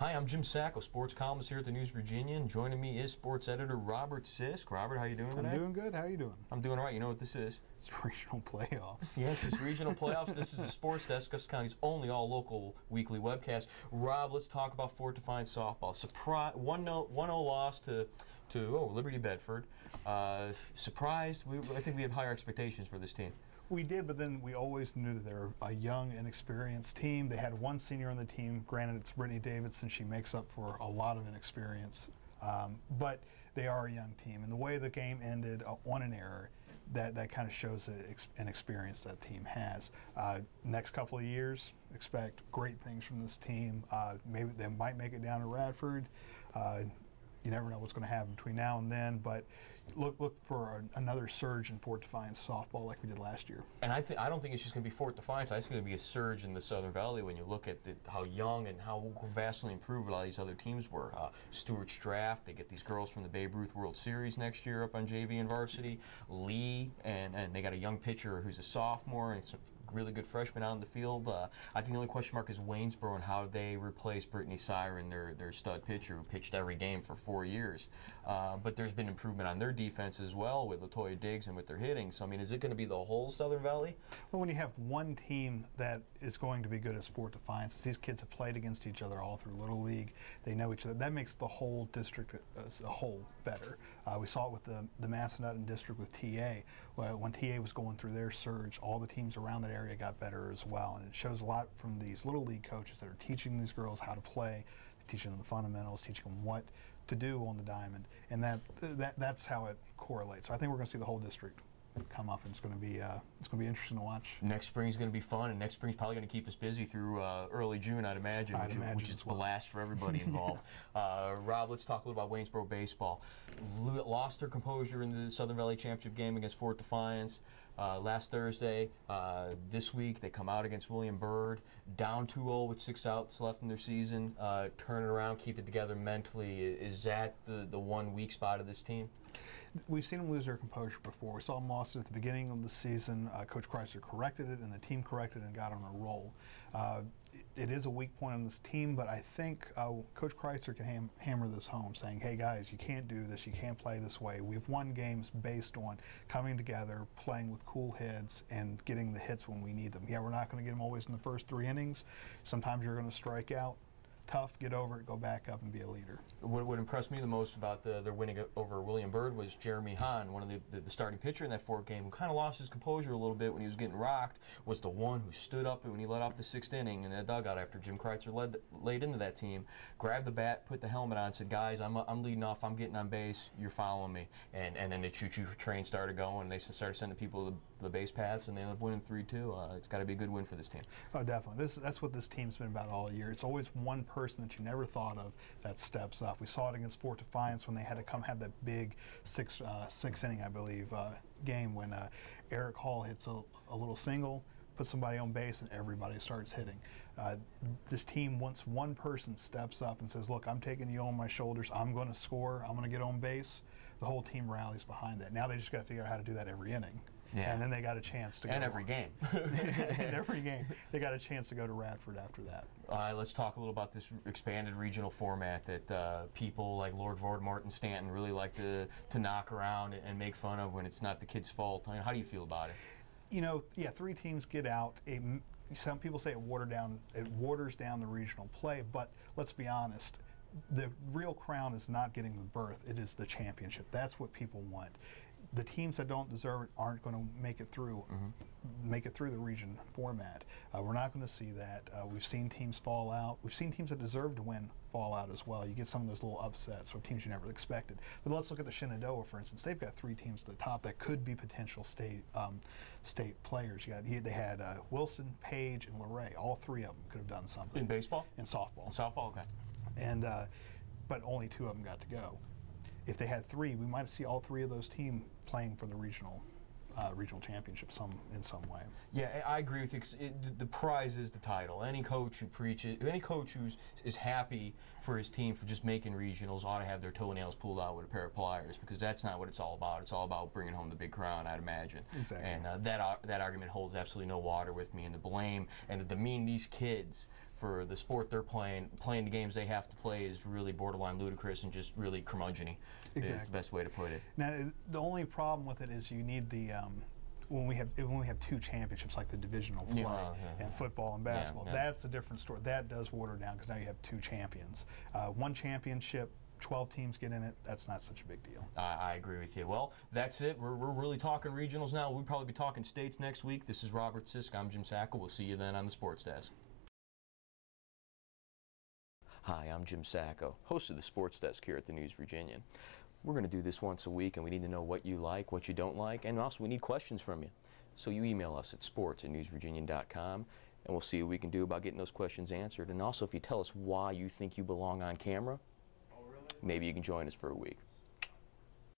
Hi, I'm Jim Sacco, sports columnist here at the News Virginia, and joining me is sports editor Robert Sisk. Robert, how you doing today? I'm doing good. How are you doing? I'm doing all right. You know what this is? It's regional playoffs. Yes, it's regional playoffs. This is the Sports Desk, Essex County's only all-local weekly webcast. Rob, let's talk about Fort Defiance softball. Surprise, 1-0 loss to Liberty Bedford. Surprised? I think we had higher expectations for this team. We did, but then we always knew that they're a young, inexperienced team. They had one senior on the team. Granted, it's Brittany Davidson. She makes up for a lot of inexperience. But they are a young team. And the way the game ended on an error, that kind of shows the inexperience that team has. Next couple of years, expect great things from this team. Maybe they might make it down to Radford. You never know what's going to happen between now and then, but look for another surge in Fort Defiance softball like we did last year. And I don't think it's just going to be Fort Defiance. I think it's going to be a surge in the Southern Valley when you look at how young and how vastly improved a lot of these other teams were. Stewart's draft, they get these girls from the Babe Ruth World Series next year up on JV and varsity. Lee, and they got a young pitcher who's a sophomore and some really good freshmen out in the field. I think the only question mark is Waynesboro and how they replace Brittany Siren, their stud pitcher who pitched every game for 4 years. But there's been improvement on their defense as well with Latoya Diggs and with their hitting. So, I mean, is it going to be the whole Southern Valley? Well, when you have one team that is going to be good as Fort Defiance, these kids have played against each other all through Little League. They know each other. That makes the whole district as a whole better. We saw it with the Massanutten district with TA. When TA was going through their surge, all the teams around that area got better as well. And it shows a lot from these Little League coaches that are teaching these girls how to play, teaching them the fundamentals, teaching them what to do on the diamond, and that's how it correlates. So I think we're going to see the whole district come up, and it's going to be interesting to watch. Next spring is going to be fun, and next spring is probably going to keep us busy through early June, I'd imagine, which is a blast for everybody involved. Rob, let's talk a little about Waynesboro baseball. Lost their composure in the Southern Valley Championship game against Fort Defiance last Thursday. This week they come out against William Byrd, down 2-0 with 6 outs left in their season. Turn it around, keep it together mentally. Is that the one weak spot of this team? We've seen them lose their composure before. We saw them lost it at the beginning of the season. Coach Chrysler corrected it, and the team corrected it and got on a roll. It is a weak point on this team, but I think Coach Chrysler can hammer this home, saying, hey guys, you can't do this, you can't play this way. We've won games based on coming together, playing with cool heads, and getting the hits when we need them. Yeah, we're not going to get them always in the first 3 innings. Sometimes you're going to strike out. Tough, get over it, go back up and be a leader. What impressed me the most about their winning over William Byrd was Jeremy Hahn, one of the starting pitcher in that Fort game, who kind of lost his composure a little bit when he was getting rocked, was the one who stood up when he led off the 6th inning in that dugout after Jim Chrysler laid into that team, grabbed the bat, put the helmet on, said, guys, I'm leading off, I'm getting on base, you're following me. And then the choo-choo train started going, and they started sending people the base paths, and they ended up winning 3-2. It's got to be a good win for this team. Oh, definitely. That's what this team's been about all year. It's always one person that you never thought of that steps up. We saw it against Fort Defiance when they had to come have that big six inning, I believe, game when Eric Hall hits a little single, puts somebody on base, and everybody starts hitting. This team, once one person steps up and says, look, I'm taking you on my shoulders, I'm going to score, I'm going to get on base, the whole team rallies behind that. Now they just got to figure out how to do that every inning. Yeah. And then they got a chance to go. And every game. And every game. They got a chance to go to Radford after that. Let's talk a little about this expanded regional format that people like Lord Voldemort and Stanton really like to knock around and make fun of when it's not the kid's fault. I mean, how do you feel about it? You know, yeah, 3 teams get out. Some people say it waters down the regional play, but let's be honest. The real crown is not getting the berth. It is the championship. That's what people want. The teams that don't deserve it aren't going to make it through the region format. We're not going to see that. We've seen teams fall out. We've seen teams that deserve to win fall out as well. You get some of those little upsets from teams you never expected. But let's look at the Shenandoah, for instance. They've got 3 teams at the top that could be potential state players. They had Wilson, Page, and Luray. All 3 of them could have done something. In baseball? In softball. In softball, okay. And but only 2 of them got to go. If they had 3, we might see all 3 of those teams playing for the regional championship in some way. Yeah, I agree with you. The prize is the title. Any coach who preaches, any coach who is happy for his team for just making regionals ought to have their toenails pulled out with a pair of pliers, because that's not what it's all about. It's all about bringing home the big crown, I'd imagine. Exactly. And that argument holds absolutely no water with me. And the blame and to demean these kids for the sport they're playing the games they have to play is really borderline ludicrous and just really curmudgeon-y. Exactly. Is the best way to put it. Now, the only problem with it is you need the when we have two championships like the divisional play and football and basketball. That's a different story. That does water down because now you have two champions. One championship, 12 teams get in it. That's not such a big deal. I agree with you. Well, that's it. We're really talking regionals now. We'll probably be talking states next week. This is Robert Sisk. I'm Jim Sacco. We'll see you then on the Sports Desk. Hi, I'm Jim Sacco, host of the Sports Desk here at the News Virginian. We're going to do this once a week, and we need to know what you like, what you don't like, and also we need questions from you. So you email us at sports@newsvirginia.com, and we'll see what we can do about getting those questions answered. And also, if you tell us why you think you belong on camera, maybe you can join us for a week.